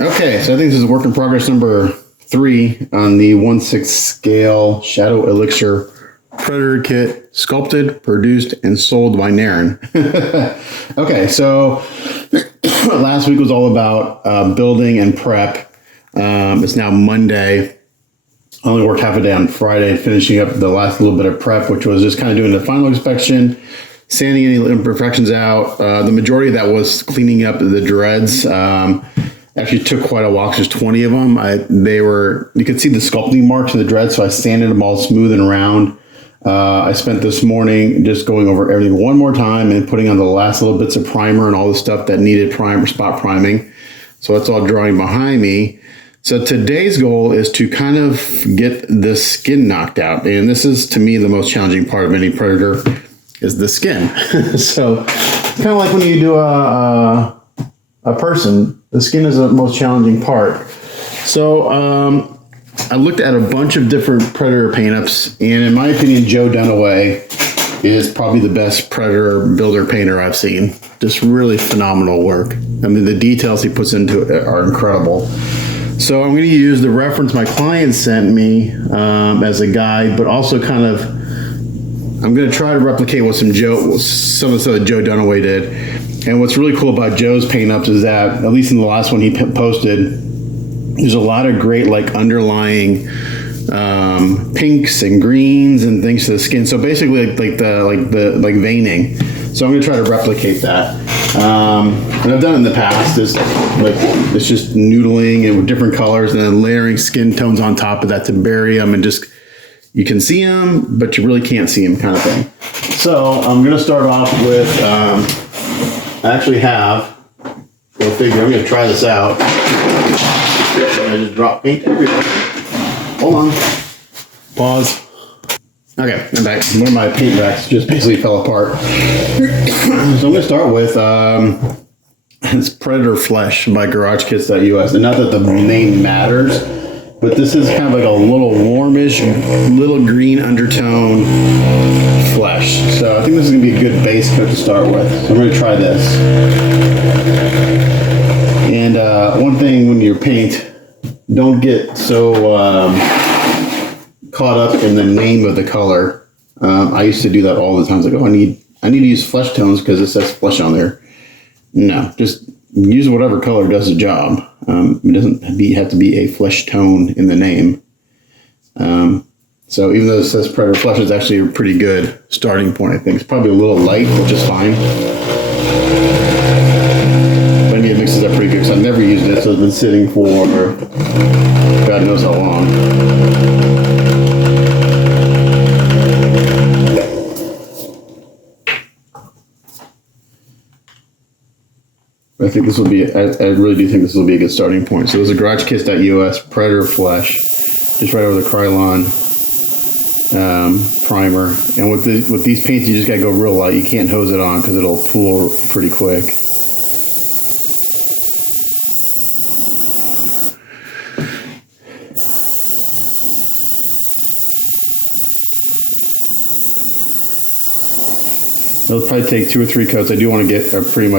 Okay, so I think this is work in progress number 3 on the 1/6 scale Shadow Elixir Predator kit, sculpted, produced, and sold by Narin. Okay, so last week was all about building and prep. It's now Monday. I only worked half a day on Friday, finishing up the last little bit of prep, which was just kind of doing the final inspection, sanding any imperfections out. The majority of that was cleaning up the dreads. Actually took quite a while, there's 20 of them. You could see the sculpting marks of the dreads, so I sanded them all smooth and round. I spent this morning just going over everything one more time and putting on the last little bits of primer and all the stuff that needed primer, spot priming. So that's all drying behind me. So today's goal is to kind of get the skin knocked out. And this is, to me, the most challenging part of any Predator is the skin. So kind of like when you do a person, the skin is the most challenging part. So I looked at a bunch of different Predator paint-ups, and in my opinion, Joe Dunaway is probably the best Predator builder painter I've seen. Just really phenomenal work. I mean, the details he puts into it are incredible. So I'm going to use the reference my client sent me as a guide, but also kind of, I'm going to try to replicate what some of the stuff that Joe Dunaway did. And what's really cool about Joe's paint-ups is that, at least in the last one he posted, there's a lot of great like underlying pinks and greens and things to the skin. So basically like veining. So I'm gonna try to replicate that. And I've done it in the past. It's just noodling and with different colors and then layering skin tones on top of that to bury them, and just you can see them, but you really can't see them, kind of thing. So I'm gonna start off with. I actually have. Go figure. I'm gonna try this out. I just dropped paint everywhere. Hold on. Pause. Okay, I'm back. One of my paint racks just basically fell apart. So I'm going to start with this Predator Flesh by GarageKits.us. And not that the name matters, but this is kind of like a little warmish, little green undertone flesh. So I think this is going to be a good base coat to start with. So I'm going to try this. And one thing when you paint, don't get so caught up in the name of the color. I used to do that all the time. It's like, oh, I need to use flesh tones because it says flesh on there. No, just use whatever color does the job. It doesn't have to be a flesh tone in the name. So even though it says Predator Flesh, it's actually a pretty good starting point, I think. It's probably a little light, which is fine. It mixes up pretty good because I've never used it, so it's been sitting for God knows how long. I think this will be, I really do think this will be a good starting point. So this is GarageKits.us Predator Flesh, just right over the Krylon primer. And with these paints, you just gotta go real light. You can't hose it on because it'll pool pretty quick. It'll probably take 2 or 3 coats. I do want to get a pretty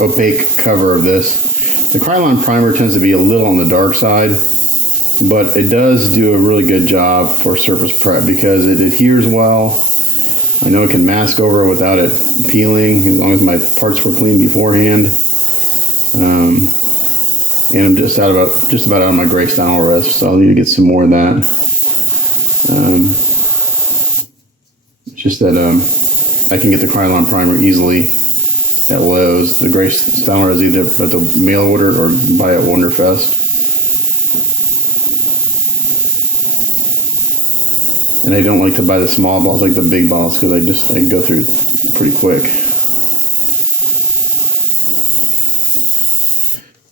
opaque cover of this. The Krylon primer tends to be a little on the dark side, but it does do a really good job for surface prep because it adheres well. I know it can mask over without it peeling as long as my parts were clean beforehand. And I'm just about out of my gray style res, so I'll need to get some more of that. Just that I can get the Krylon primer easily at Lowe's. The gray style is either at the mail order or buy at Wonderfest. And I don't like to buy the small bottles, like the big bottles, because I go through pretty quick.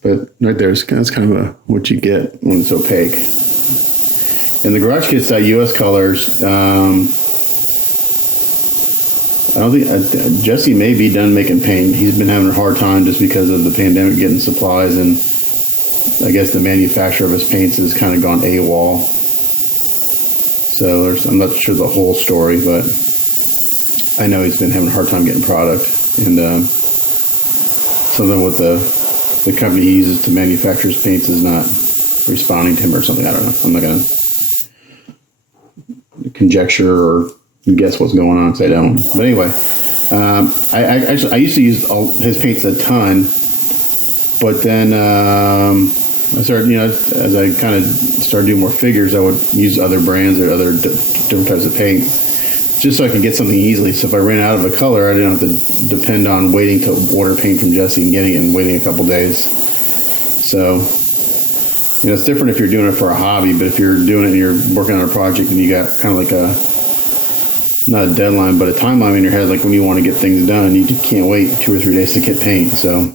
But right there, that's kind of what you get when it's opaque. And the GarageKits.us colors, I don't think Jesse may be done making paint. He's been having a hard time just because of the pandemic getting supplies, and I guess the manufacturer of his paints has kind of gone AWOL. So I'm not sure the whole story, but I know he's been having a hard time getting product. And something with the the company he uses to manufacture his paints is not responding to him or something. I don't know. I'm not going to conjecture or guess what's going on because I don't. But anyway, I used to use his paints a ton, but then I started, as I kind of started doing more figures, I would use other brands or other different types of paint just so I could get something easily. So if I ran out of a color, I didn't have to depend on waiting to order paint from Jesse and getting it and waiting a couple days. So, it's different if you're doing it for a hobby, but if you're doing it and you're working on a project and you got kind of like not a deadline, but a timeline in your head, like when you want to get things done, you can't wait 2 or 3 days to get paint. So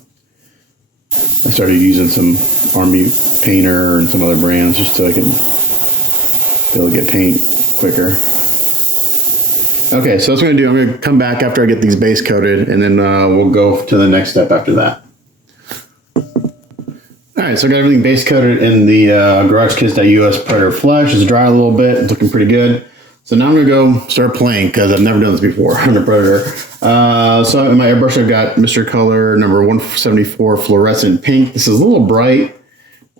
I started using some Army Painter and some other brands just so I could be able to get paint quicker. Okay, so that's what I'm going to do. I'm going to come back after I get these base coated, and then we'll go to the next step after that. All right, so I got everything base coated in the GarageKids.us Predator Flesh. It's dry a little bit. It's looking pretty good. So now I'm going to go start playing because I've never done this before on the Predator. So in my airbrush, I've got Mr. Color number 174 Fluorescent Pink. This is a little bright,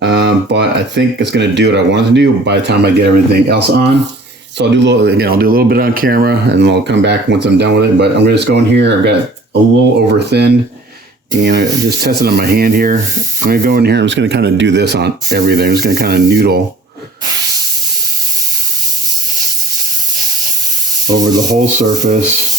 but I think it's going to do what I want it to do by the time I get everything else on. So I'll do a little bit on camera, and then I'll come back once I'm done with it. But I'm going to just go in here. I've got it a little over thinned, and I just test it on my hand here. I'm going to go in here. I'm just going to kind of do this on everything. I'm just going to kind of noodle over the whole surface.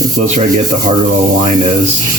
The closer I get, the harder the line is.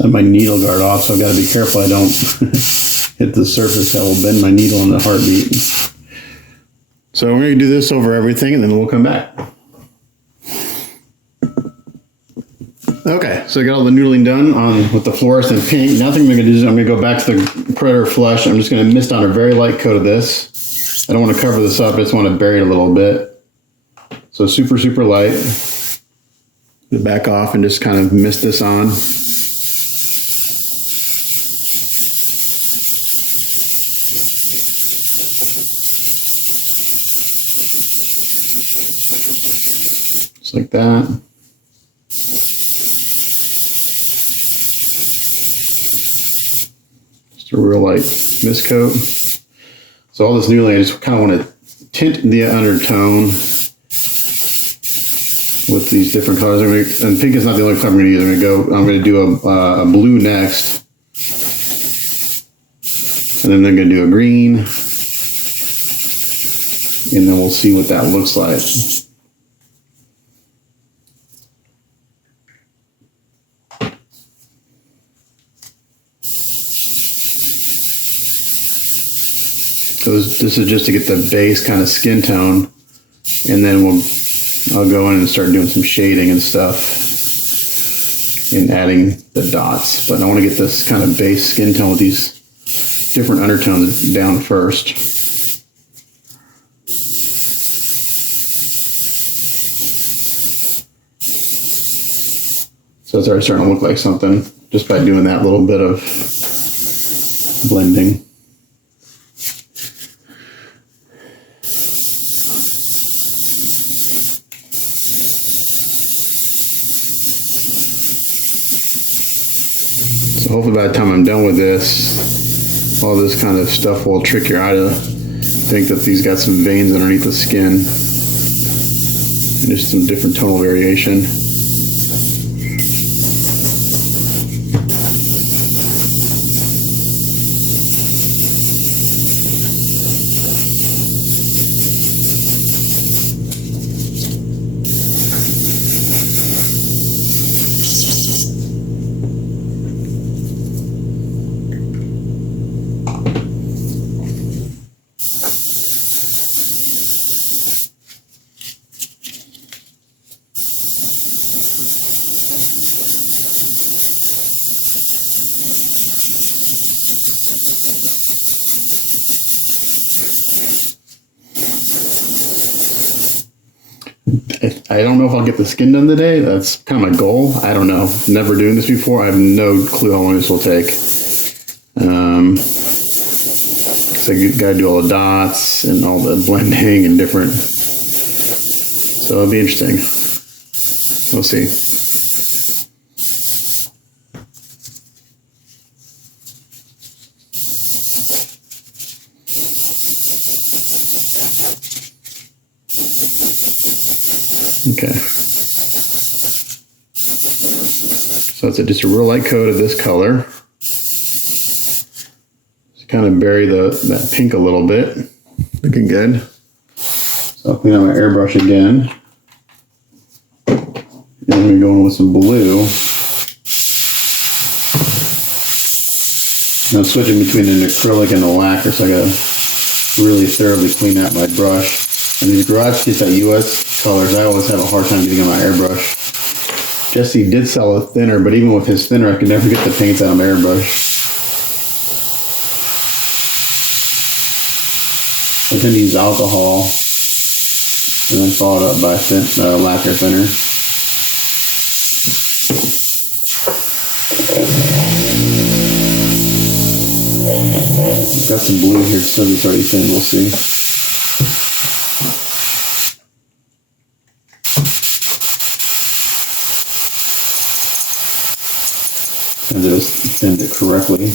And my needle guard off, so I've got to be careful I don't hit the surface that will bend my needle in a heartbeat. So we're going to do this over everything, and then we'll come back. Okay, so I got all the noodling done with the fluorescent pink. Now, the thing I'm going to do is I'm going to go back to the Predator Flesh. I'm just going to mist on a very light coat of this. I don't want to cover this up. I just want to bury it a little bit. So super, super light. Back off and just kind of mist this on. Just like that. Just a real light mist coat. So all this noodling, I just kind of want to tint the undertone with these different colors. And pink is not the only color I'm going to use. I'm going to do a blue next. And then I'm going to do a green. And then we'll see what that looks like. So this is just to get the base kind of skin tone, and then I'll go in and start doing some shading and stuff and adding the dots. But I want to get this kind of base skin tone with these different undertones down first. So it's already starting to look like something just by doing that little bit of blending. So hopefully by the time I'm done with this, all this kind of stuff will trick your eye to think that these got some veins underneath the skin. And just some different tonal variation. I don't know if I'll get the skin done today. That's kind of my goal. I don't know. Never doing this before. I have no clue how long this will take. So I got to do all the dots and all the blending and different. So it'll be interesting. We'll see. Okay. So it's just a real light coat of this color. Just kind of bury that pink a little bit. Looking good. So I'll clean out my airbrush again. And I'm going to go in with some blue. And I'm switching between an acrylic and a lacquer, so I got to really thoroughly clean out my brush. And these garage kits at US colors, I always have a hard time getting on my airbrush. Jesse did sell a thinner, but even with his thinner, I could never get the paints out of my airbrush. I tend to use alcohol and then follow it up by lacquer thinner. Got some blue here, so it's already thin, we'll see. And just thinned it correctly.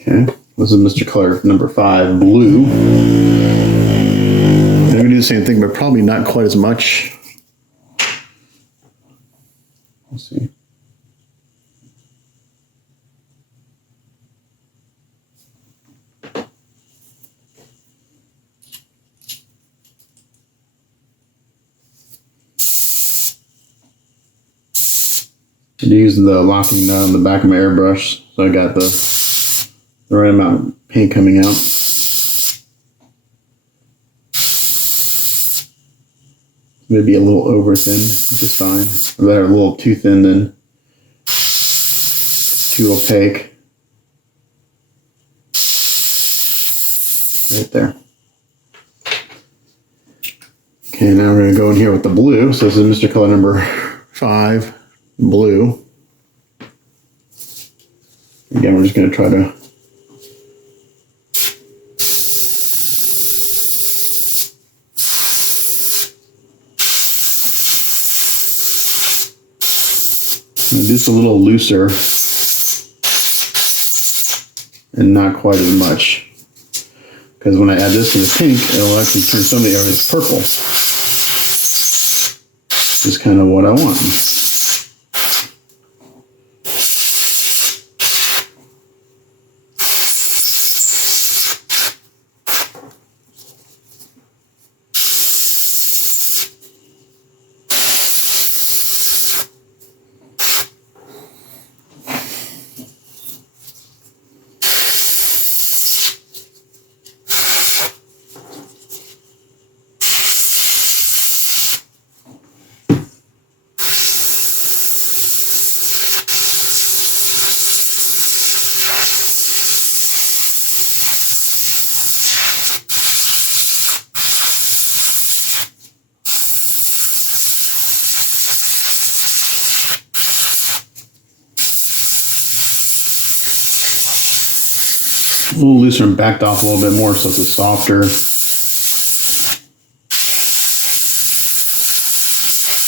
Okay, this is Mr. Color number 5, blue. And I'm going to do the same thing, but probably not quite as much. We'll see. I use the locking nut on the back of my airbrush, so I got the right amount of paint coming out. Maybe a little over thin, which is fine. Or better, a little too thin than too opaque. Right there. Okay, now we're going to go in here with the blue. So this is Mr. Color number 5. Blue. Again, we're just going to try to just a little looser and not quite as much, because when I add this to the pink, it'll actually turn some of the areas purple. Which is kind of what I want. little looser and backed off a little bit more so it's softer.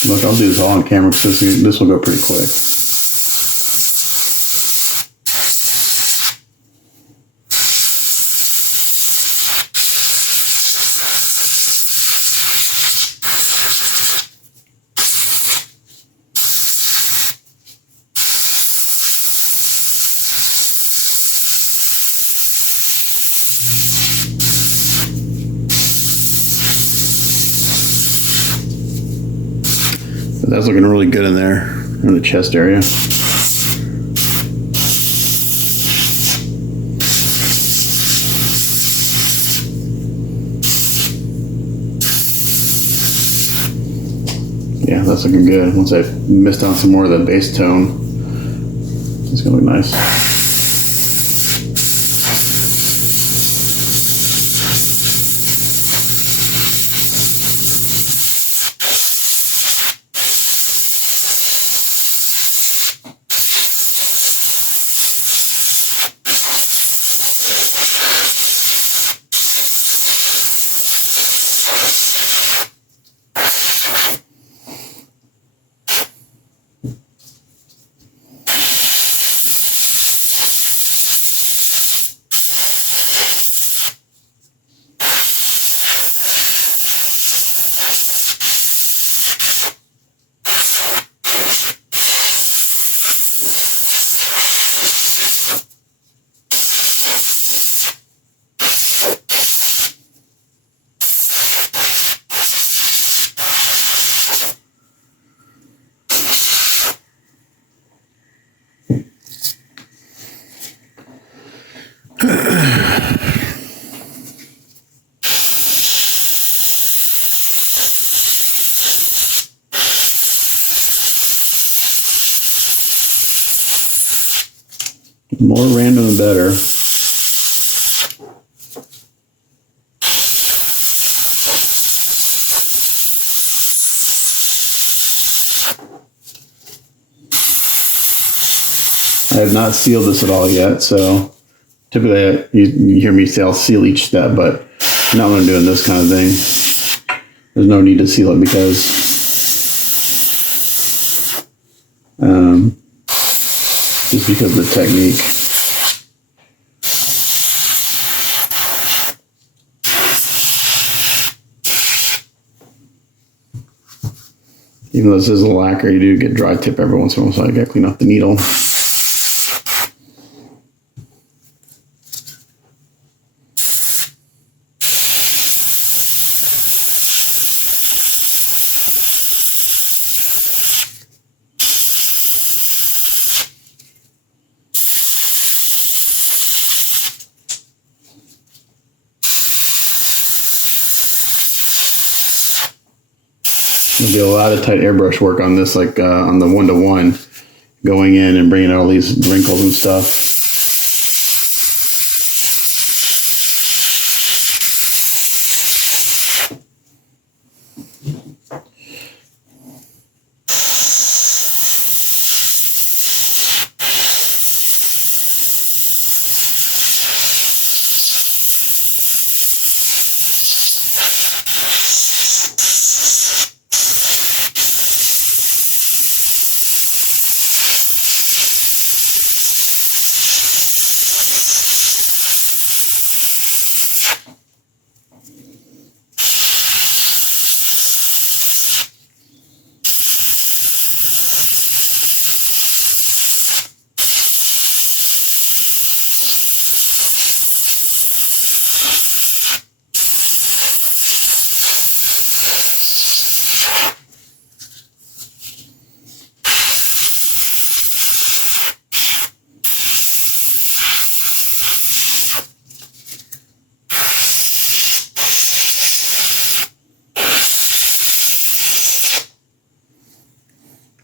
Look, I'll do this all on camera because this will go pretty quick. That's looking really good in there, in the chest area. Yeah, that's looking good. Once I mist on some more of the base tone, it's gonna look nice. More random the better. I have not sealed this at all yet, so typically you hear me say I'll seal each step, but not when I'm doing this kind of thing. There's no need to seal it because just because of the technique. Even though this is a lacquer, you do get dry tip every once in a while, so I gotta clean off the needle. There'll be a lot of tight airbrush work on this, like on the 1-to-1, going in and bringing out all these wrinkles and stuff.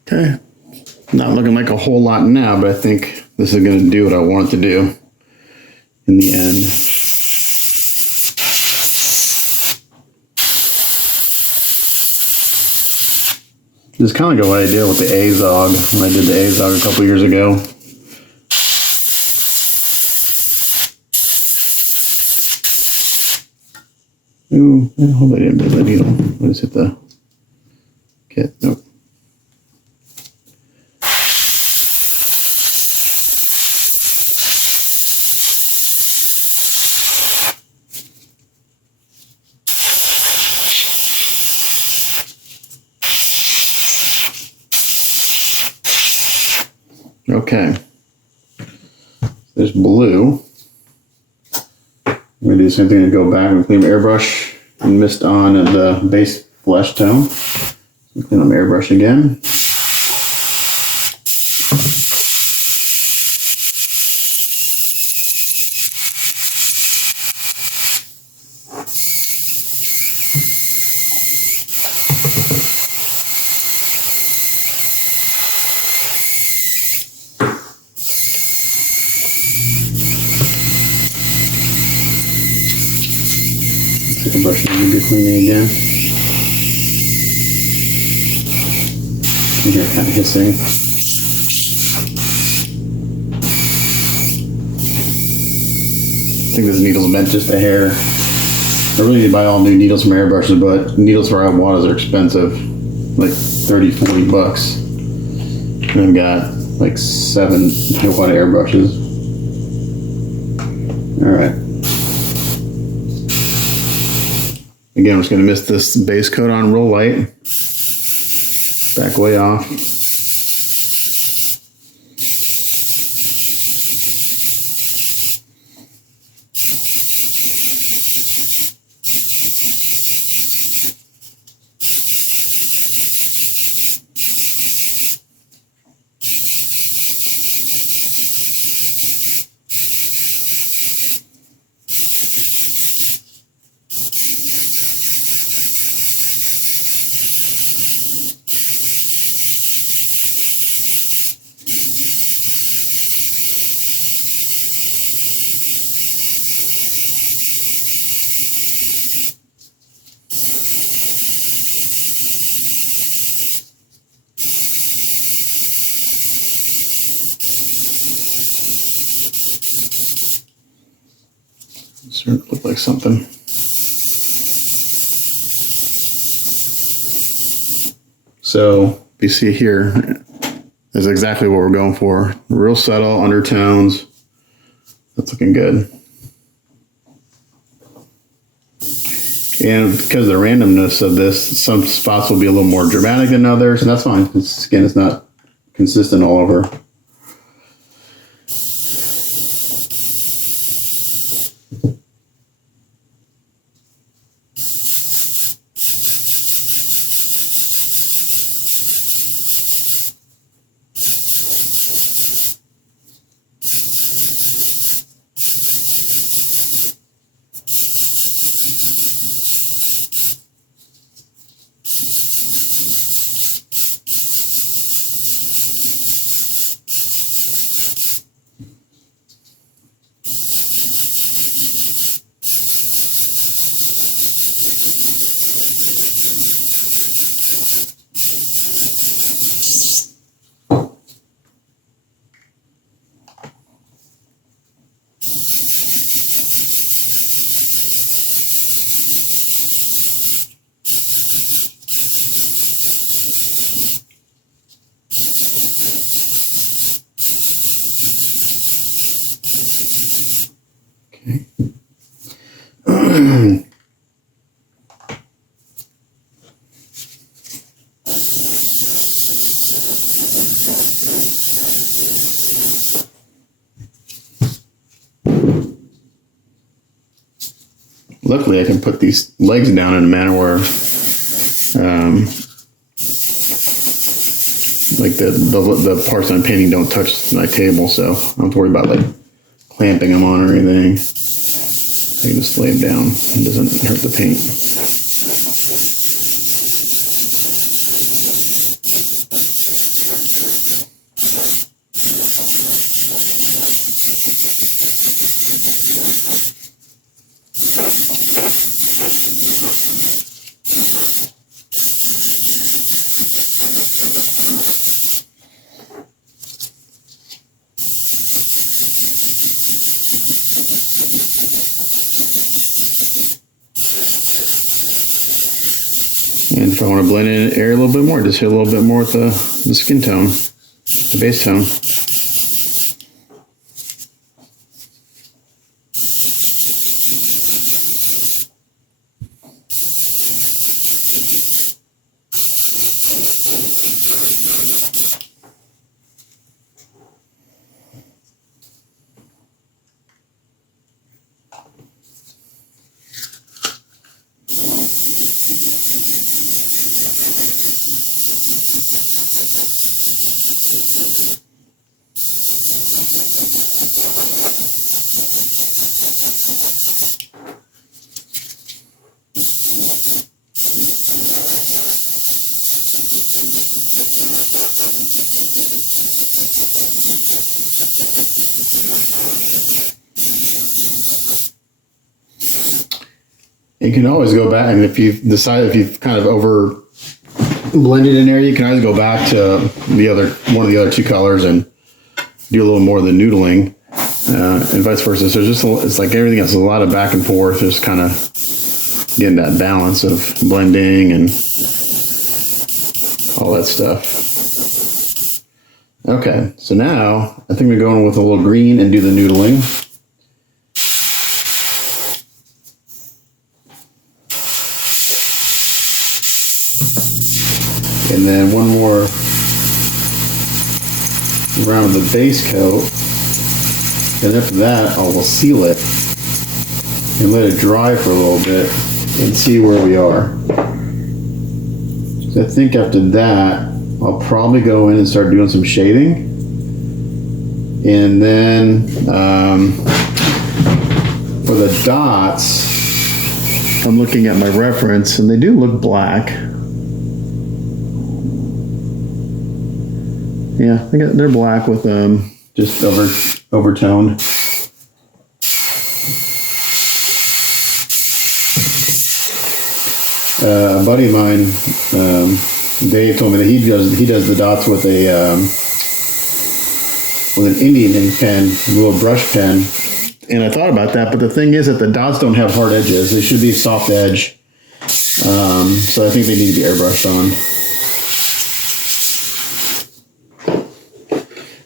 Okay, not looking like a whole lot now, but I think this is going to do what I want it to do in the end. This is kind of like what I did with the Azog when I did the Azog a couple years ago. Ooh, I hope I didn't move the needle. I just hit the kit. Nope. Okay. There's blue. I'm going to do the same thing and go back and clean my airbrush and mist on the base flesh tone. Clean on my airbrush again. Take a brush and do cleaning again. You hear it kind of hissing. I think this needle's bent just a hair. I really need to buy all new needles from airbrushes, but needles for Iwatas are expensive, like 30, 40 bucks. And I've got like 7 Iwata airbrushes. All right. Again, I'm just going to mist this base coat on real light. Back way off. Starting to look like something. So you see here is exactly what we're going for. Real subtle undertones. That's looking good. And because of the randomness of this, some spots will be a little more dramatic than others, and that's fine. Again, it's not consistent all over. Luckily, I can put these legs down in a manner where, like the parts I'm painting don't touch my table, so I don't have to worry about like clamping them on or anything. I can just lay them down. It doesn't hurt the paint. And if I want to blend in area a little bit more, just hit a little bit more with the skin tone, the base tone. You can always go back, and if you've decided, if you've kind of over blended an area, you can always go back to one of the other two colors and do a little more of the noodling, and vice versa. So it's like everything else, a lot of back and forth, just kind of getting that balance of blending and all that stuff. Okay, so now I think we're going with a little green and do the noodling. And then one more round of the base coat. And after that, I will seal it and let it dry for a little bit and see where we are. So I think after that, I'll probably go in and start doing some shading. And then for the dots, I'm looking at my reference and they do look black. Yeah, they're black with just overtoned. A buddy of mine, Dave, told me that he does the dots with an Indian ink pen, a little brush pen. And I thought about that, but the thing is that the dots don't have hard edges; they should be soft edge. So I think they need to be airbrushed on.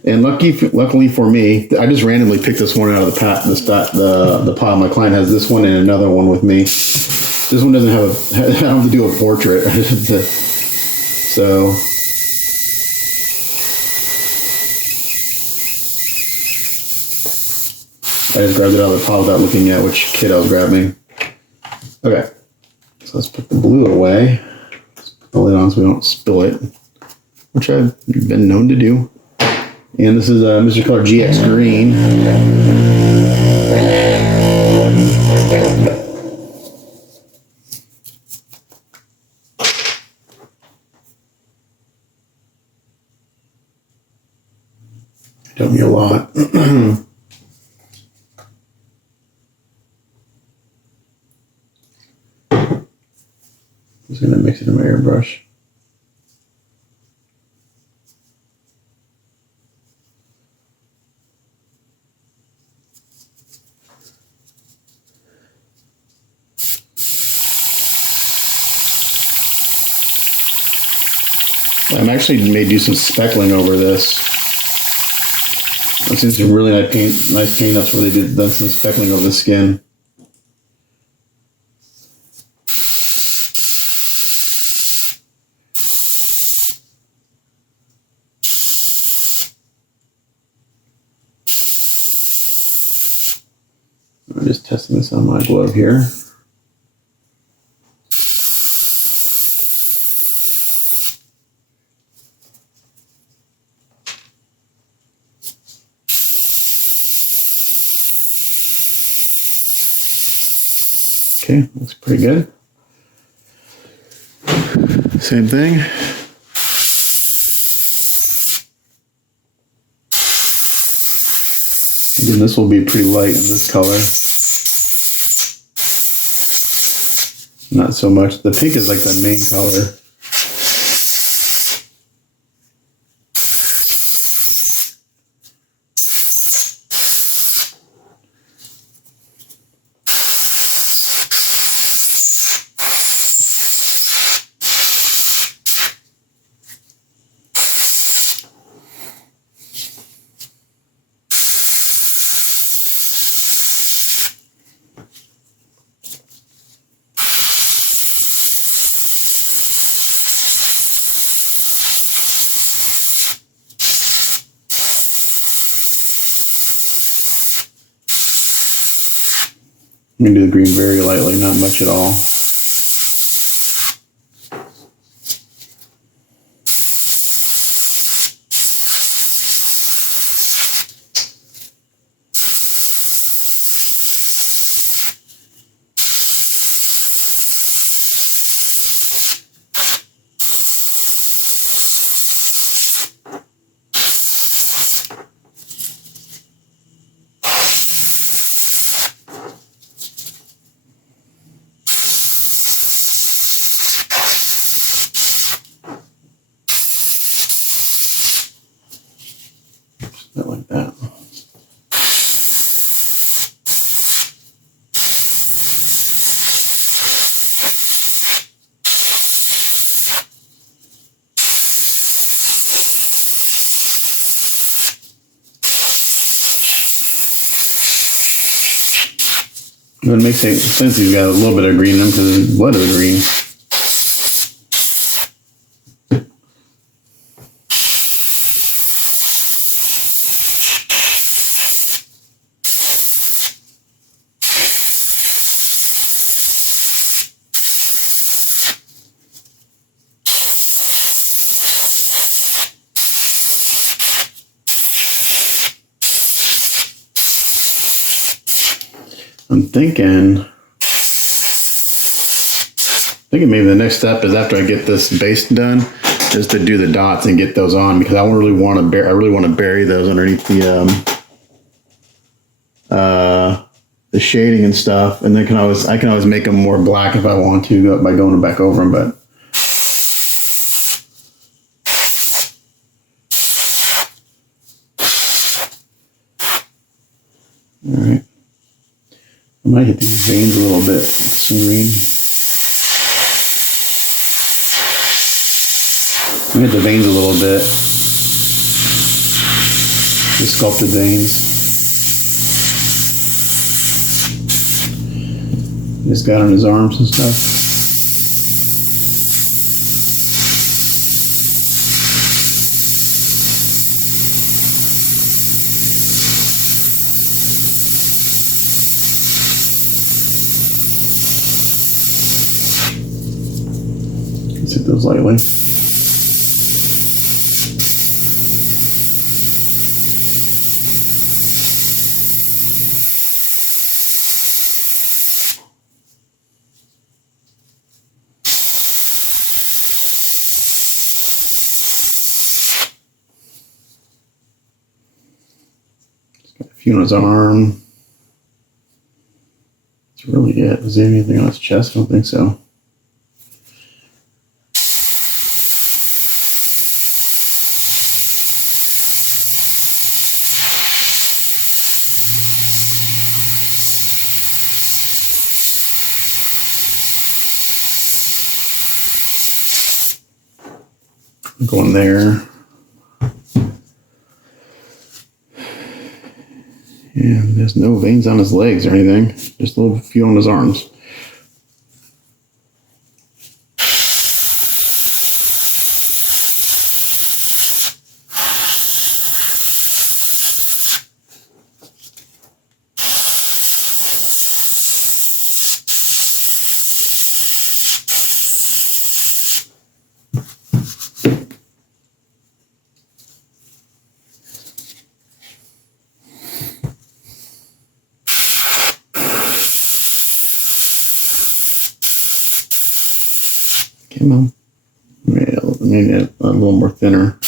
And luckily for me, I just randomly picked this one out of the pile. My client has this one and another one with me. This one doesn't have I don't have to do a portrait. So I just grabbed it out of the pile without looking at which kit I was grabbing. Okay, so let's put the blue away. Let's put the lid on so we don't spill it, which I've been known to do. And this is Mr. Color GX Green. Helped me a lot. Just gonna mix it in my airbrush. I may do some speckling over this. I've seen some really nice paint ups where they done some speckling over the skin. I'm just testing this on my glove here. Okay, looks pretty good. Same thing. Again, this will be pretty light in this color. Not so much. The pink is like the main color. I'm going to do the green very lightly, not much at all. Like that. It would make sense he's got a little bit of green in him because his blood is green. I'm thinking maybe the next step is after I get this base done, just to do the dots and get those on, because I really want to bury those underneath the shading and stuff, and then I can always make them more black if I want to by going back over them, but. All right. I might hit these veins a little bit with some green. I hit the veins a little bit. The sculpted veins. This guy on his arms and stuff. Let's hit those lightly. Got a few on his arm. That's really it. Is there anything on his chest? I don't think so. Going there. And there's no veins on his legs or anything, just a little few on his arms. Come on. Maybe a little more thinner.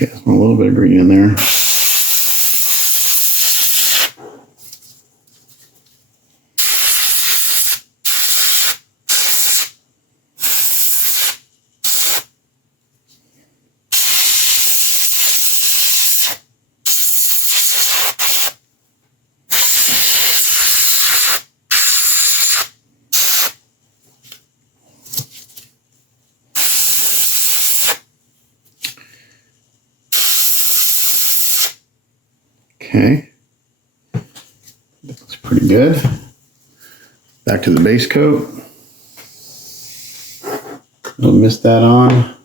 Yeah, a little bit of green in there. Okay, that looks pretty good. Back to the base coat. Don't miss that on.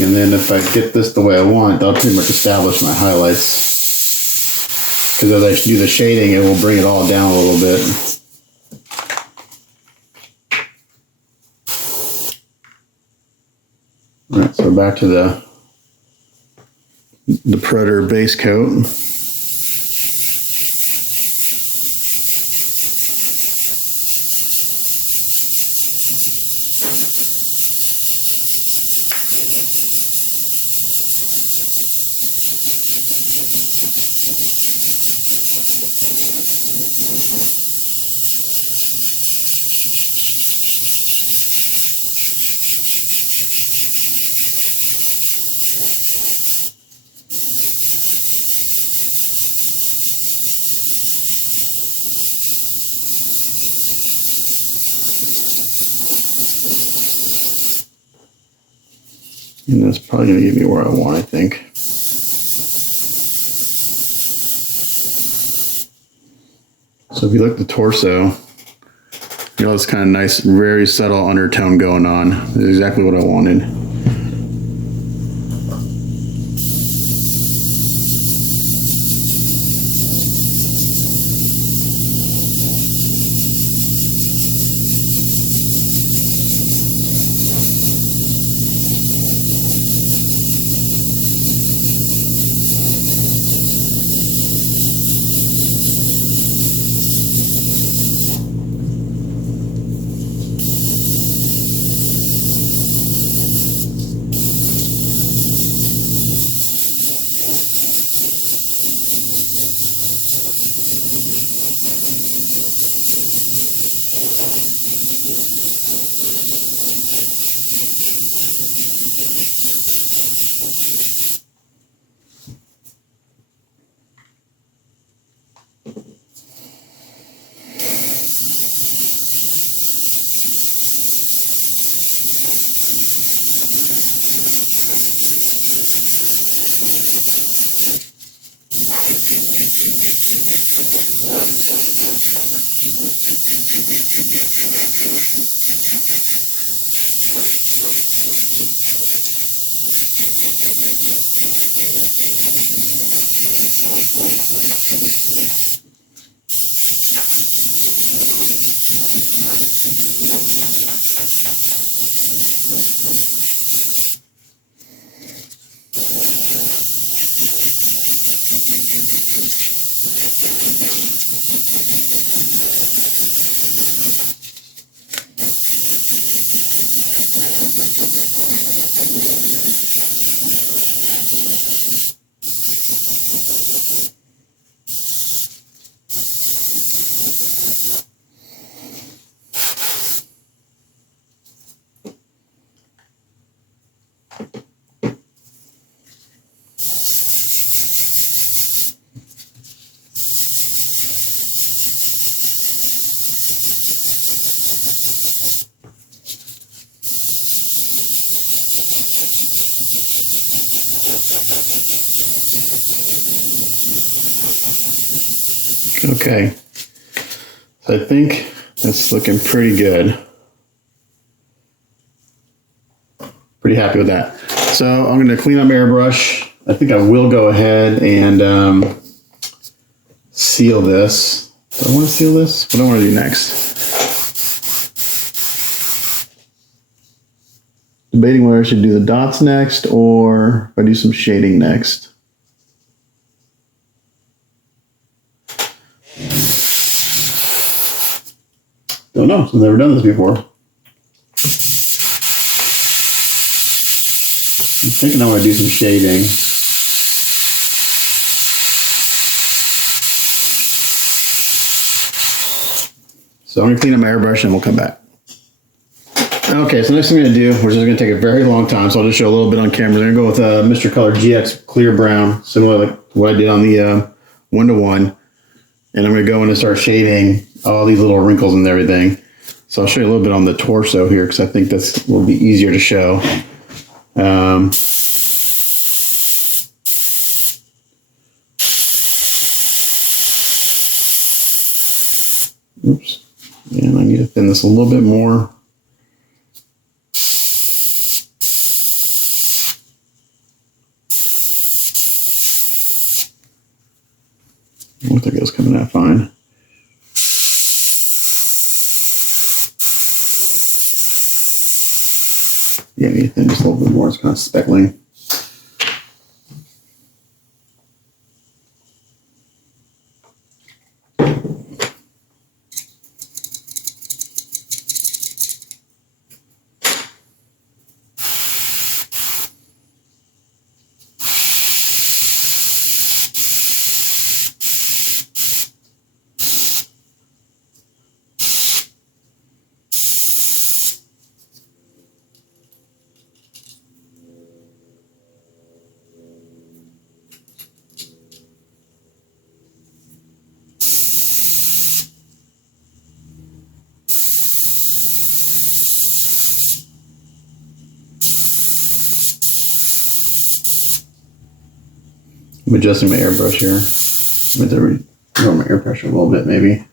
And then if I get this the way I want, I'll pretty much establish my highlights. Because as I do the shading, it will bring it all down a little bit. All right, so back to the Predator base coat. And that's probably going to get me where I want, I think. So if you look at the torso, you know, it's kind of nice, very subtle undertone going on. This is exactly what I wanted. Okay, so I think that's looking pretty good. Pretty happy with that. So I'm going to clean up airbrush. I think I will go ahead and seal this. Do I want to seal this? What do I want to do next? Debating whether I should do the dots next or if I do some shading next. Don't know, since I've never done this before. I'm thinking I want to do some shading. So I'm going to clean up my airbrush and we'll come back. Okay, so next thing I'm going to do, which is going to take a very long time, so I'll just show a little bit on camera. I'm going to go with Mr. Color GX Clear Brown, similar to what I did on the 1:1. And I'm going to go in and start shading all these little wrinkles and everything. So I'll show you a little bit on the torso here because I think this will be easier to show. Oops. And I need to thin this a little bit more. Looks like it was coming out fine. Yeah, I need to thin just a little bit more. It's kind of speckling. I'm adjusting my airbrush here. I'm going to lower my air pressure a little bit, maybe.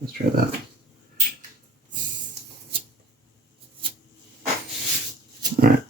Let's try that. All right.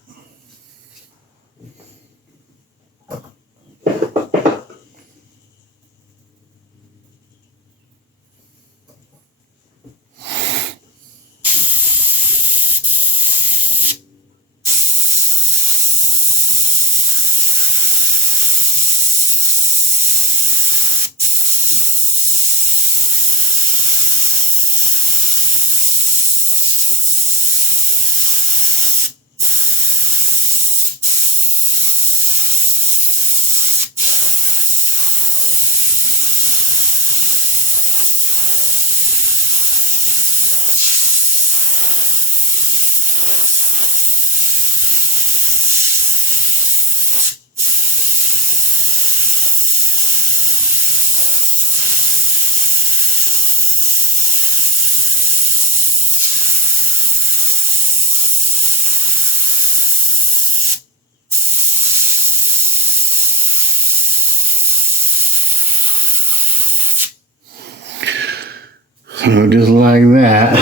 So just like that.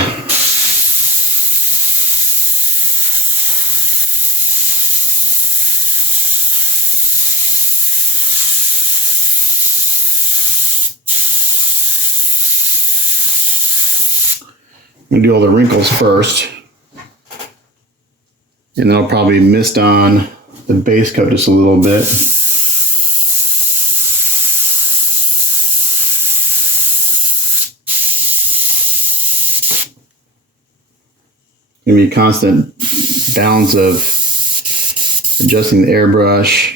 I'm going to do all the wrinkles first. And then I'll probably mist on the base coat just a little bit. Gonna be a constant balance of adjusting the airbrush.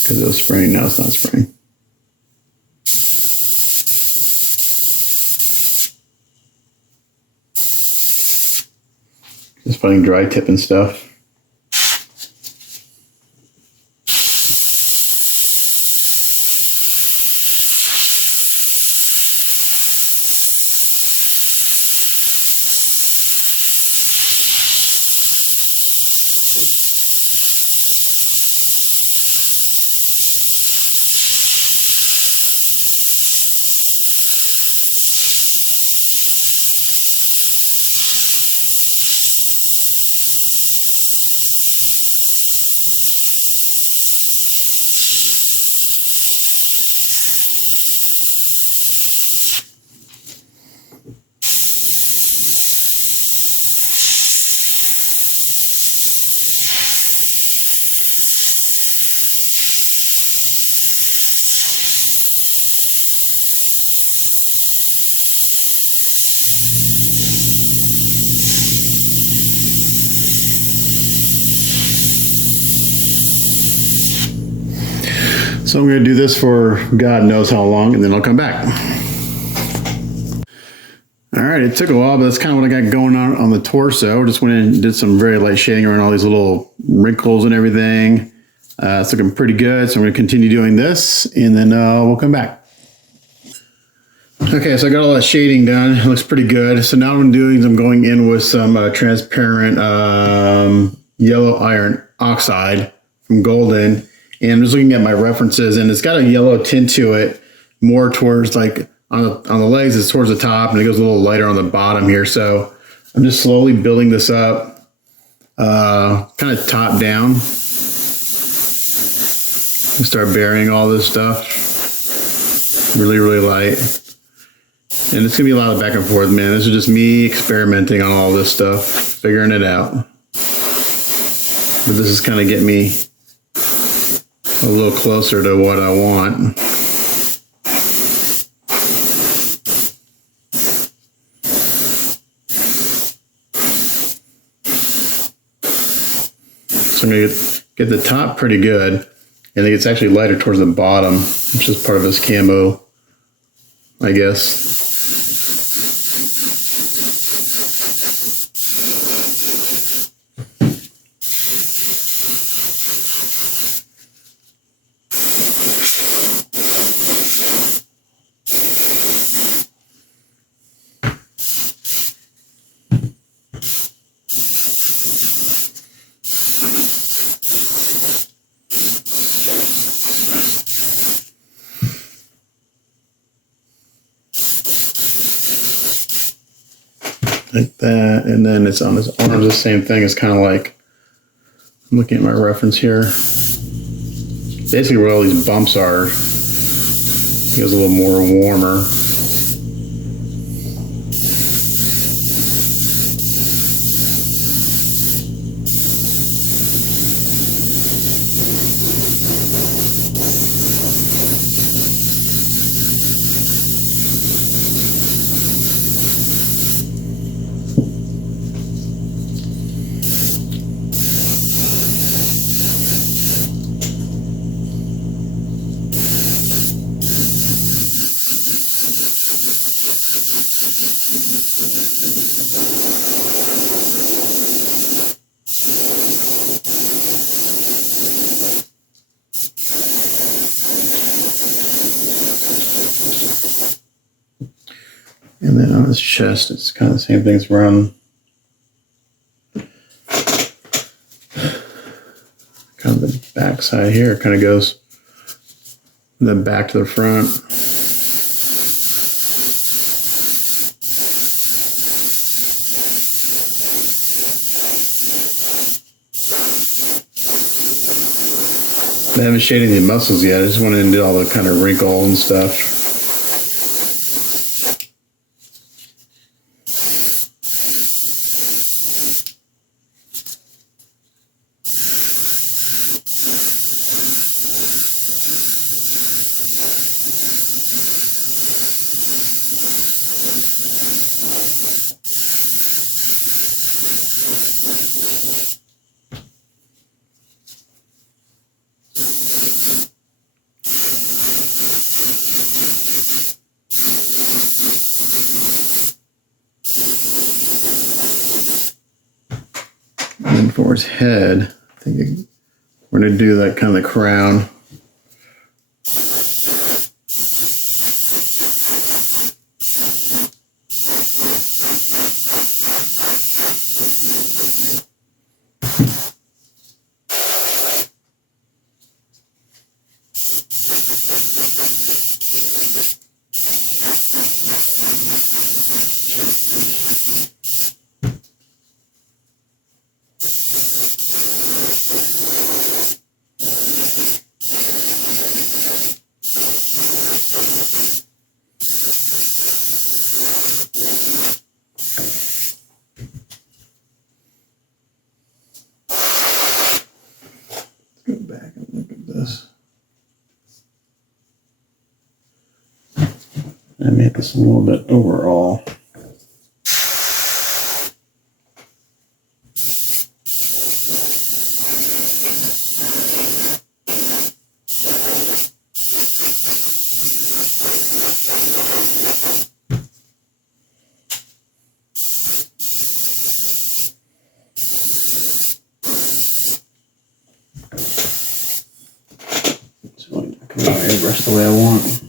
Because it was spraying, now it's not spraying. Just putting dry tip and stuff. So I'm going to do this for God knows how long, and then I'll come back. All right, it took a while, but that's kind of what I got going on the torso. Just went in and did some very light shading around all these little wrinkles and everything. It's looking pretty good, so I'm going to continue doing this, and then we'll come back. Okay, so I got all that shading done. It looks pretty good. So now what I'm doing is I'm going in with some transparent yellow iron oxide from Golden, and I'm just looking at my references, and it's got a yellow tint to it, more towards like on the legs, it's towards the top, and it goes a little lighter on the bottom here. So I'm just slowly building this up, kind of top down. Start burying all this stuff, really, really light. And it's gonna be a lot of back and forth, man. This is just me experimenting on all this stuff, figuring it out. But this is kind of getting me a little closer to what I want. So I'm gonna get the top pretty good. And it's actually lighter towards the bottom, which is part of his camo, I guess. Like that, and then it's on his arms, the same thing. It's kind of like, I'm looking at my reference here. Basically where all these bumps are, it goes a little more warmer. And then on his chest, it's kind of the same thing. It's around kind of the back side here. It kind of goes from the back to the front. I haven't shaded the muscles yet. I just went in and did all the kind of wrinkle and stuff. And for his head, I think we're going to do that kind of the crown. Go back and look at this. I made this a little bit overall. airbrush the way I want.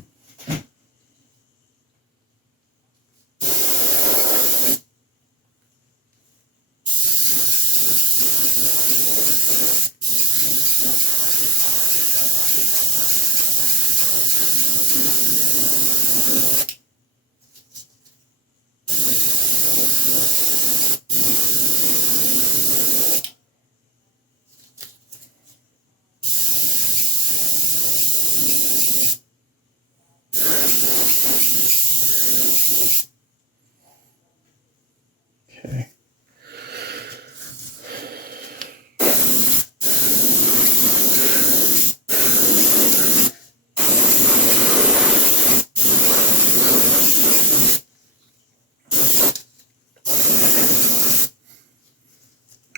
Okay.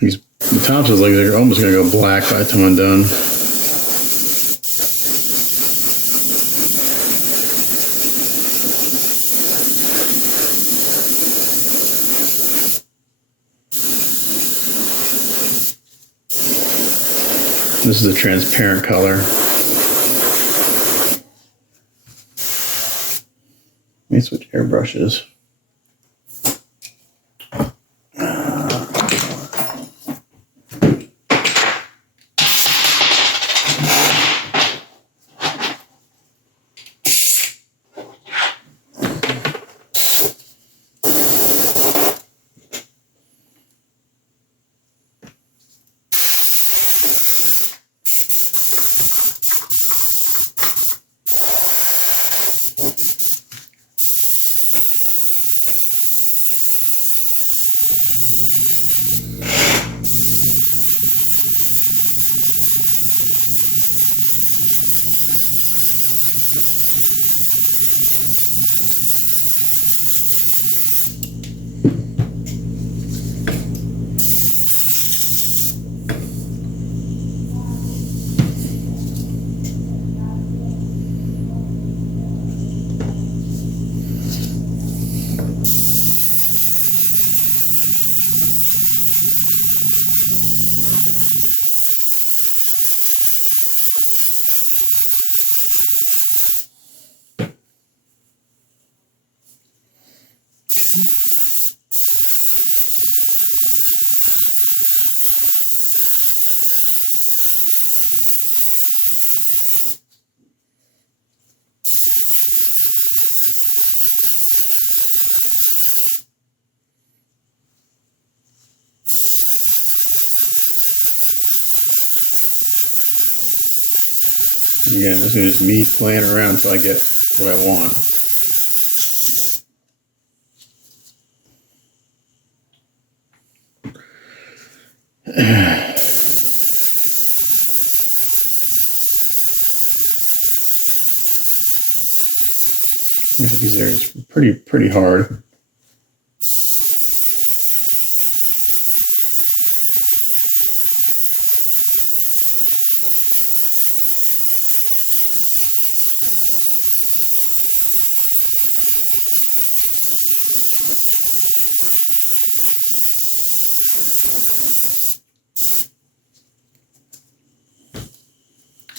The tops is like they're almost gonna go black by the time I'm done. This is a transparent color. Let me switch airbrushes. Again, this is just me playing around until I get what I want. These areas are pretty hard.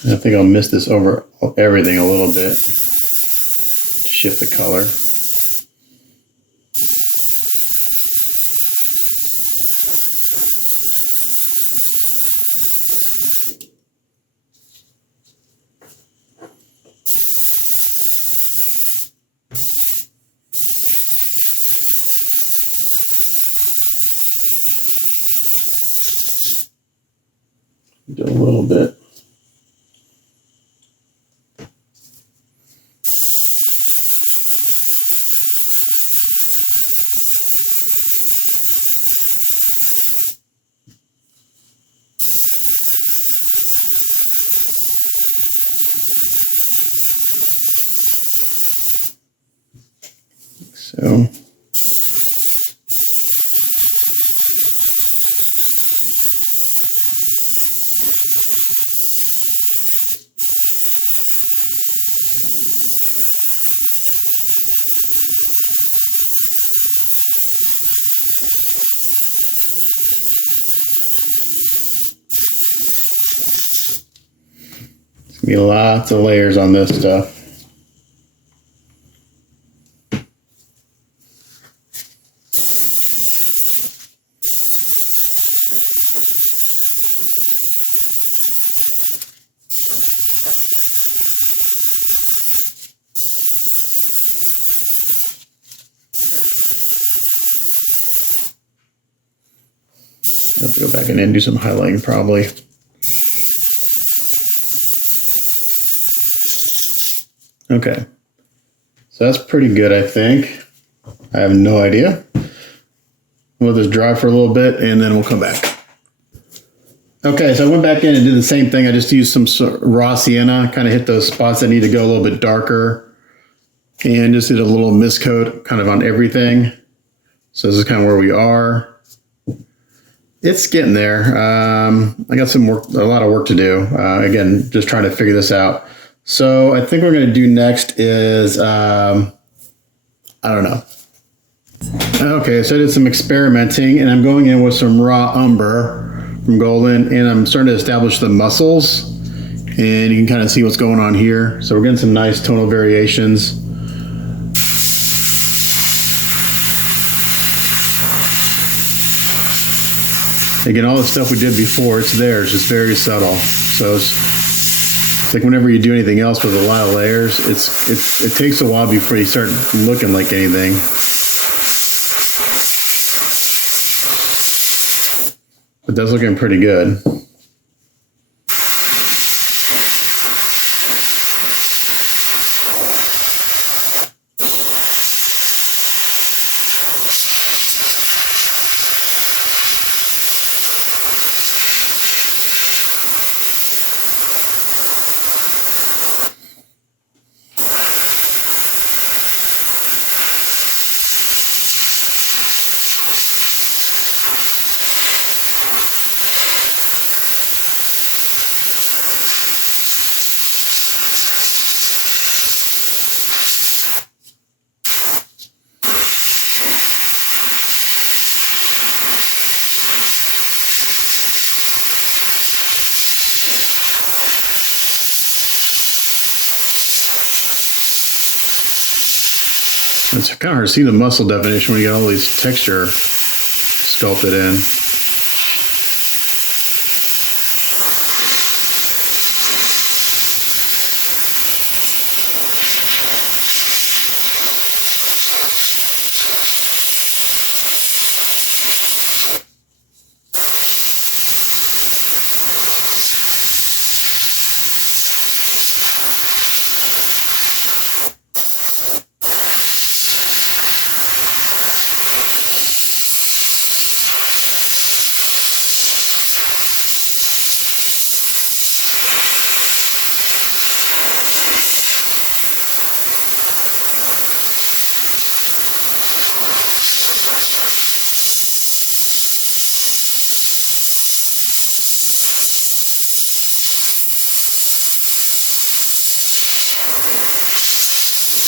I think I'll mist this over everything a little bit to shift the color. Do a little bit. So Be lots of layers on this stuff. I have to go back in and do some highlighting probably. Okay, so that's pretty good, I think. I have no idea. We'll let this dry for a little bit and then we'll come back. Okay, so I went back in and did the same thing. I just used some raw sienna, kind of hit those spots that need to go a little bit darker, and just did a little mist coat kind of on everything. So this is kind of where we are. It's getting there. I got some work, a lot of work to do. Again, just trying to figure this out. So I think what we're going to do next is, I don't know. Okay, so I did some experimenting, and I'm going in with some raw umber from Golden, and I'm starting to establish the muscles, and you can kind of see what's going on here. So we're getting some nice tonal variations. Again, all the stuff we did before, it's there. It's just very subtle. So it's like whenever you do anything else with a lot of layers, it takes a while before you start looking like anything. But that's looking pretty good. It's kind of hard to see the muscle definition when you got all these texture sculpted in.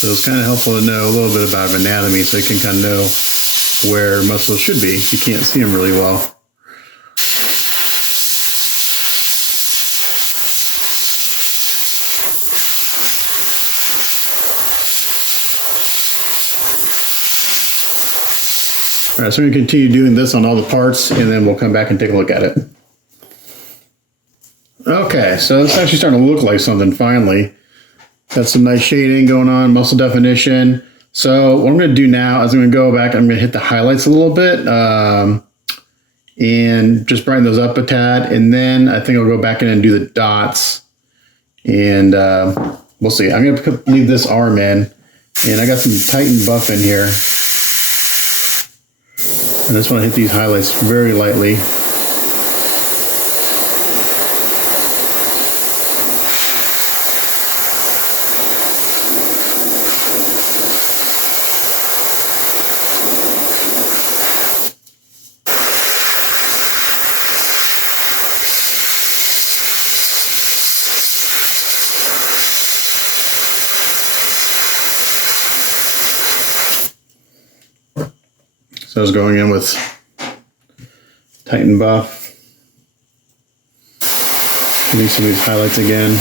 So it's kind of helpful to know a little bit about anatomy so you can kind of know where muscles should be if you can't see them really well. All right, so we're going to continue doing this on all the parts, and then we'll come back and take a look at it. Okay, so it's actually starting to look like something finally. Got some nice shading going on, muscle definition. So what I'm going to do now is I'm going to go back, I'm going to hit the highlights a little bit and just brighten those up a tad. And then I think I'll go back in and do the dots. And we'll see. I'm going to leave this arm in. And I got some Titan buff in here. I just want to hit these highlights very lightly. So I was going in with Titan buff. Getting some of these highlights again.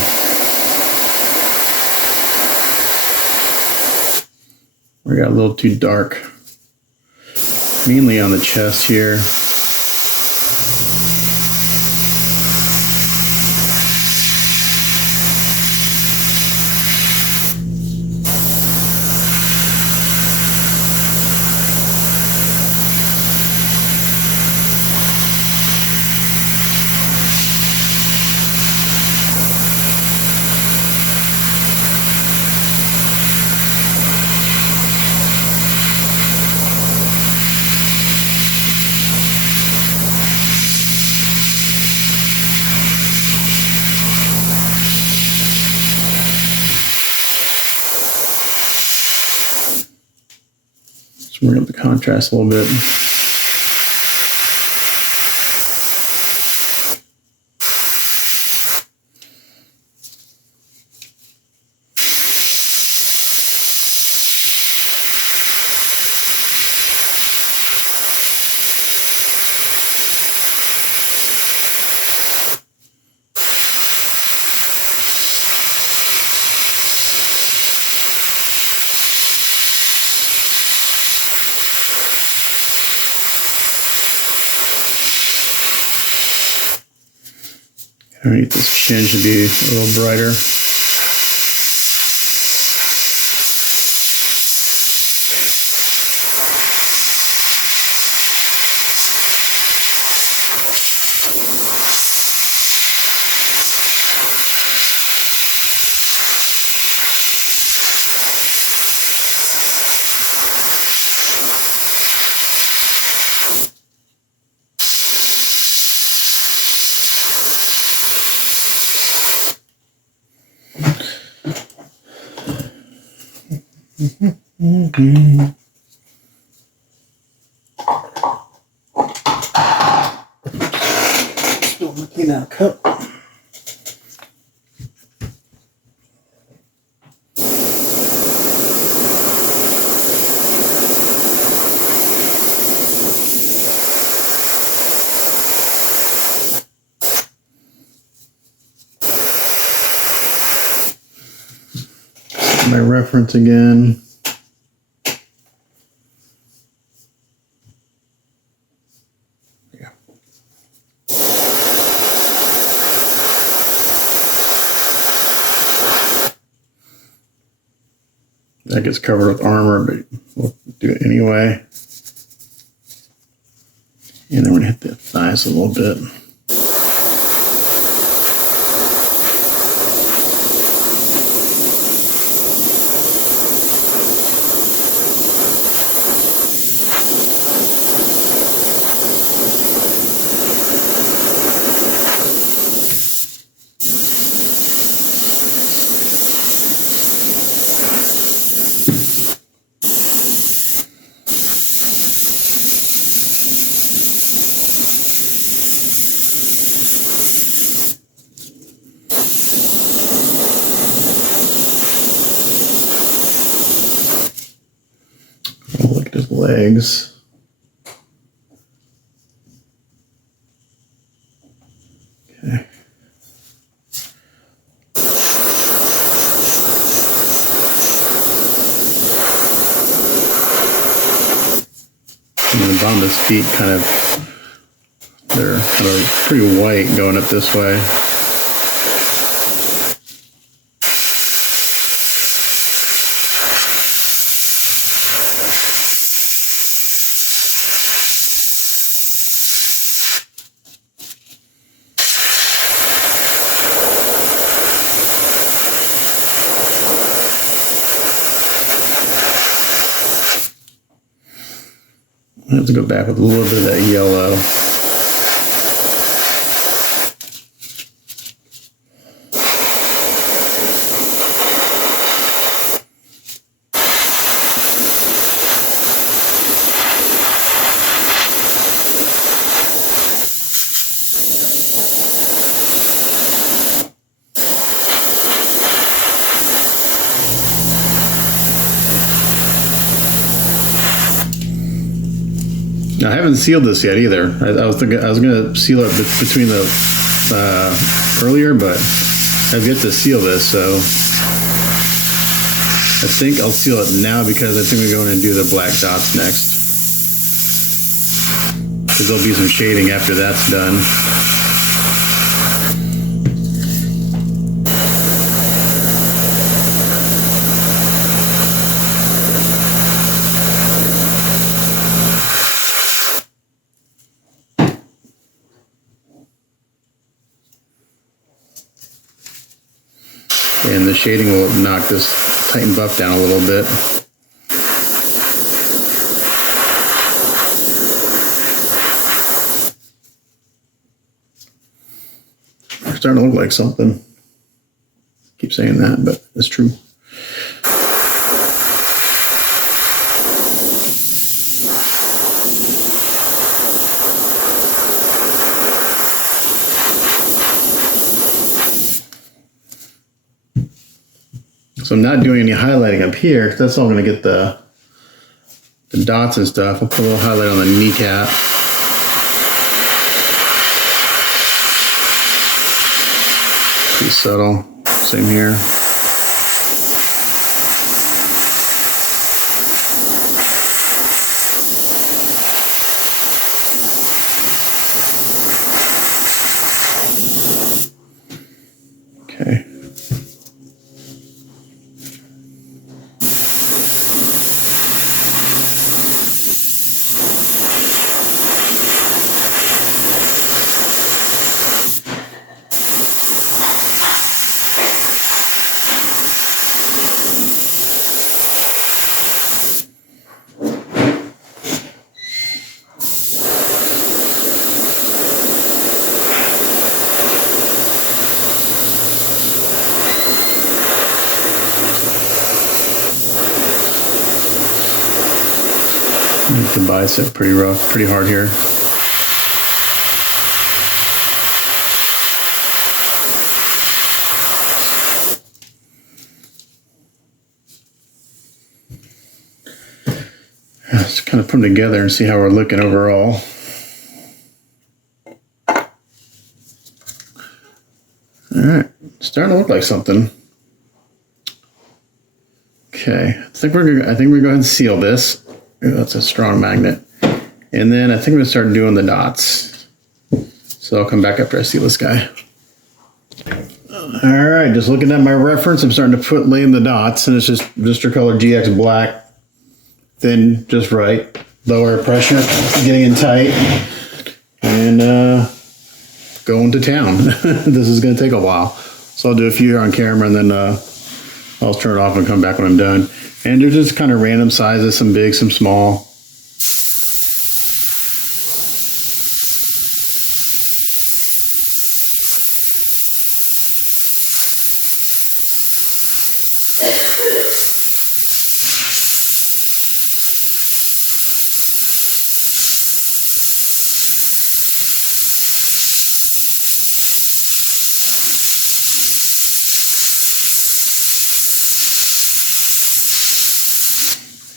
We got a little too dark, mainly on the chest here. Bring up the contrast a little bit. Underneath this chin should be a little brighter. Still looking at a cup. My reference again. Yeah. That gets covered with armor, but we'll do it anyway. And then we're gonna hit the thighs a little bit. Look at his legs. Okay. And the bottom of his feet they're kind of pretty white going up this way. I have to go back with a little bit of that yellow. I haven't sealed this yet either. I was thinking I was going to seal it between the earlier, but I've yet to seal this. So I think I'll seal it now because I think we're going to do the black dots next. Because there'll be some shading after that's done. And the shading will knock this tighten buff down a little bit. It's starting to look like something. I keep saying that, but it's true. So I'm not doing any highlighting up here, because that's all going to get the dots and stuff. I'll put a little highlight on the kneecap. Pretty subtle. Same here. Okay. The bicep pretty rough, pretty hard here. Let's kind of put them together and see how we're looking overall. All right, starting to look like something. Okay, I think we're going to go ahead and seal this. Ooh, that's a strong magnet. And then I think I'm going to start doing the dots. So I'll come back after I seal this guy. All right, just looking at my reference, I'm starting to lay in the dots, and it's just Mr. Color GX Black. Thin, just right. Lower pressure, getting in tight. And going to town. This is going to take a while. So I'll do a few here on camera, and then I'll turn it off and come back when I'm done. And they're just kind of random sizes, some big, some small.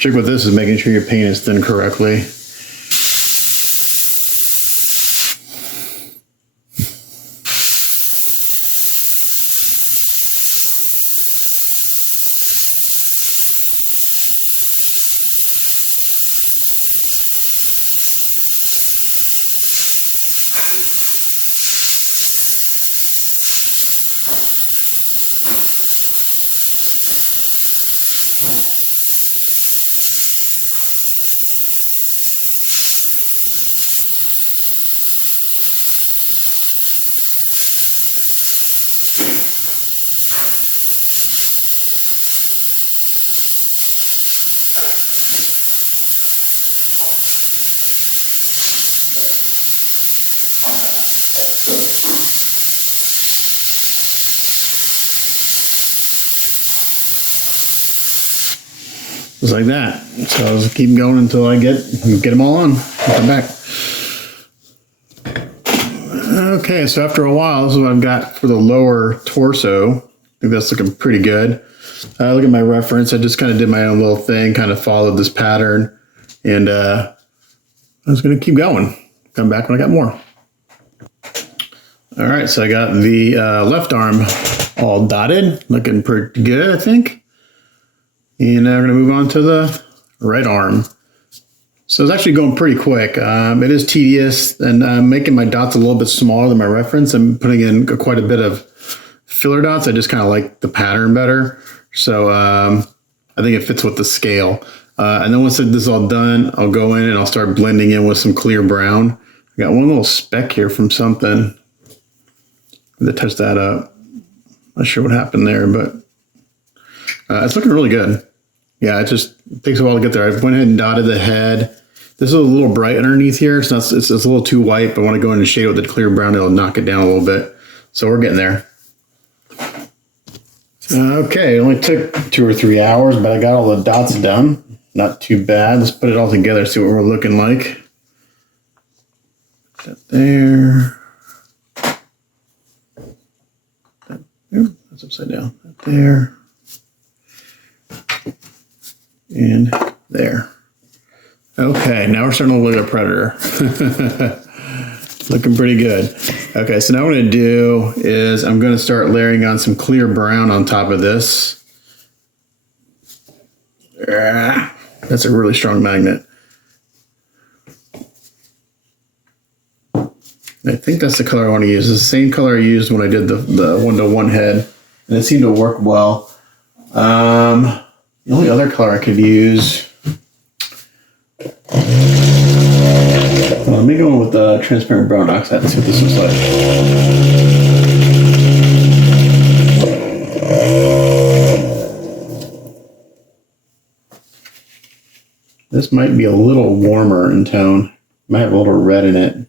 Trick with this is making sure your paint is thin correctly. Just like that. So I'll just keep going until I get them all on. I'll come back. Okay, so after a while, this is what I've got for the lower torso. I think that's looking pretty good. Look at my reference. I just kind of did my own little thing, kind of followed this pattern, and I was going to keep going. Come back when I got more. All right, so I got the left arm all dotted, looking pretty good, I think. And now we're going to move on to the right arm. So it's actually going pretty quick. It is tedious, and I'm making my dots a little bit smaller than my reference. I'm putting in quite a bit of filler dots. I just kind of like the pattern better. So I think it fits with the scale. And then once this is all done, I'll go in and I'll start blending in with some clear brown. I got one little speck here from something. I'm gonna touch that up. Not sure what happened there, but it's looking really good. Yeah, it just takes a while to get there. I went ahead and dotted the head. This is a little bright underneath here. It's a little too white, but when I go in and shade it with the clear brown, it'll knock it down a little bit. So we're getting there. Okay, it only took 2 or 3 hours, but I got all the dots done. Not too bad. Let's put it all together, see what we're looking like. Put that there. That's upside down. That there. And there. Okay, now we're starting to look at Predator. Looking pretty good. Okay, so now what I'm going to do is I'm going to start layering on some clear brown on top of this. That's a really strong magnet. I think that's the color I want to use. It's the same color I used when I did the 1-to-1 head, and it seemed to work well. The only other color I could use, let me go with the transparent brown oxide and see what this looks like. This might be a little warmer in tone. Might have a little red in it.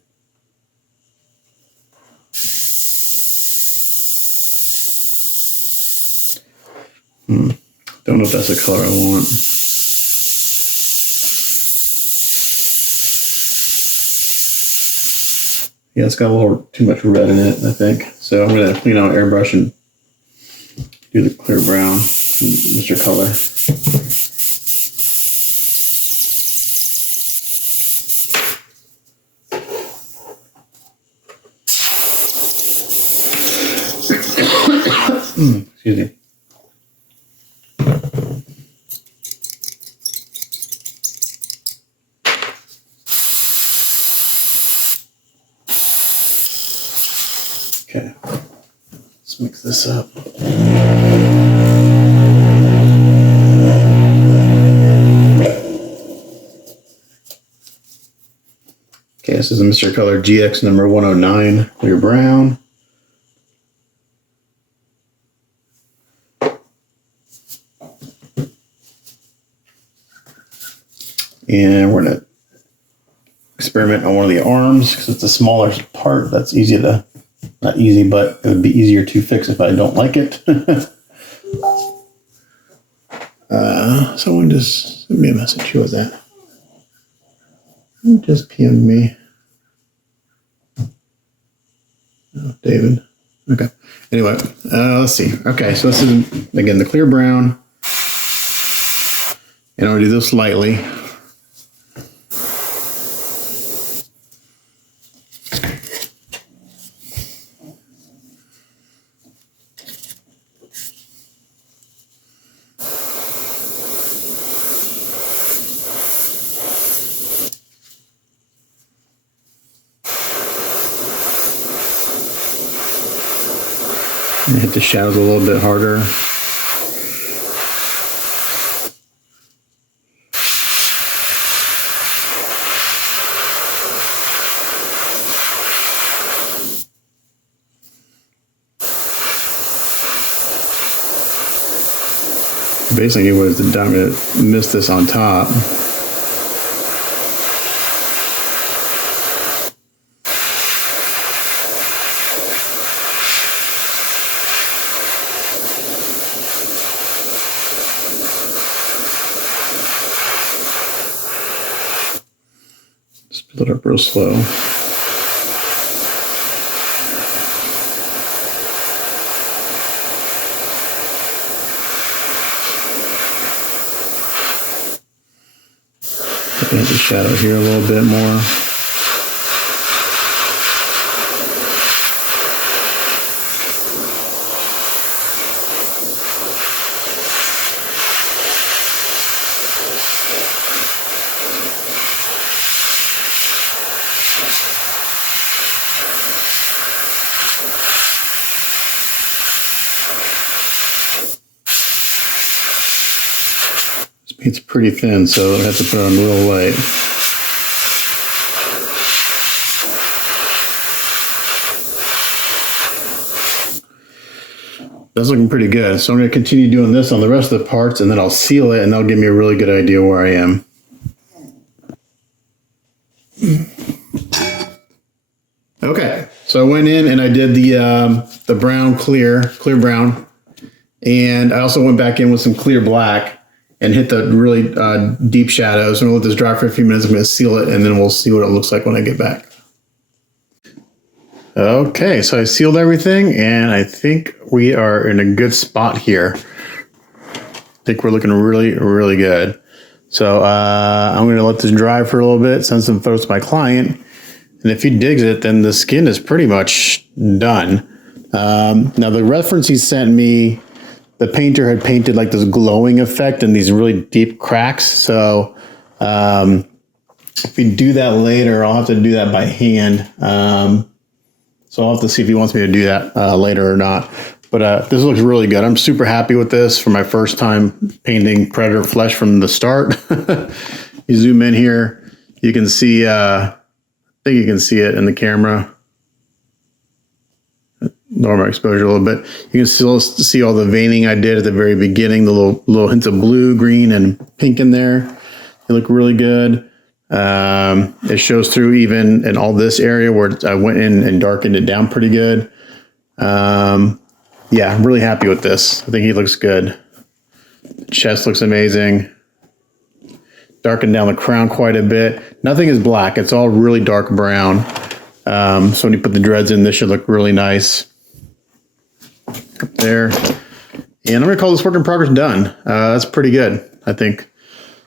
Don't know if that's the color I want. Yeah, it's got a little too much red in it, I think. So I'm going to clean out airbrush and do the clear brown from Mr. Color. Excuse me. Okay, let's mix this up. Okay, this is a Mr. Color GX number 109, clear brown. And we're going to experiment on one of the arms because it's a smaller part. That's easy to, not easy, but it would be easier to fix if I don't like it. Someone just sent me a message. Who was that? Who just PM'd me? Oh, David. Okay. Anyway, let's see. Okay, so this is, again, the clear brown. And I'll do this lightly. And hit the shadows a little bit harder. Basically, what is the I'm going to mist this on top. Split up real slow. Add the shadow here a little bit more. It's pretty thin, so I have to put it on real light. That's looking pretty good. So I'm going to continue doing this on the rest of the parts, and then I'll seal it, and that'll give me a really good idea where I am. Okay, so I went in and I did the brown clear brown, and I also went back in with some clear black and hit the really deep shadows. I'm going to let this dry for a few minutes. I'm going to seal it, and then we'll see what it looks like when I get back. Okay, so I sealed everything, and I think we are in a good spot here. I think we're looking really, really good. So I'm going to let this dry for a little bit, send some photos to my client, and if he digs it, then the skin is pretty much done. Now, the reference he sent me, the painter had painted like this glowing effect and these really deep cracks. So if we do that later, I'll have to do that by hand. So I'll have to see if he wants me to do that later or not. But this looks really good. I'm super happy with this for my first time painting Predator flesh from the start. You zoom in here, you can see, I think you can see it in the camera. Lower my exposure a little bit. You can still see all the veining I did at the very beginning, the little hints of blue, green, and pink in there. They look really good. It shows through even in all this area where I went in and darkened it down pretty good. Yeah, I'm really happy with this. I think he looks good. The chest looks amazing. Darkened down the crown quite a bit. Nothing is black. It's all really dark brown. So when you put the dreads in, this should look really nice. Up there. And I'm going to call this work in progress done. That's pretty good, I think.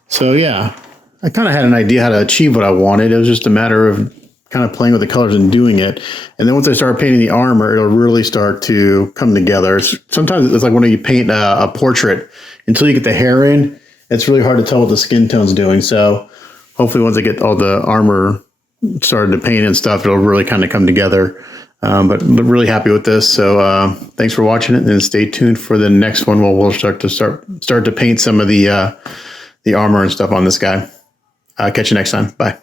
So yeah, I kind of had an idea how to achieve what I wanted. It was just a matter of kind of playing with the colors and doing it. And then once I start painting the armor, it'll really start to come together. Sometimes it's like when you paint a portrait, until you get the hair in, it's really hard to tell what the skin tone's doing. So hopefully once I get all the armor started to paint and stuff, it'll really kind of come together. But really happy with this. So thanks for watching it, and stay tuned for the next one where we'll start to paint some of the armor and stuff on this guy. Catch you next time. Bye.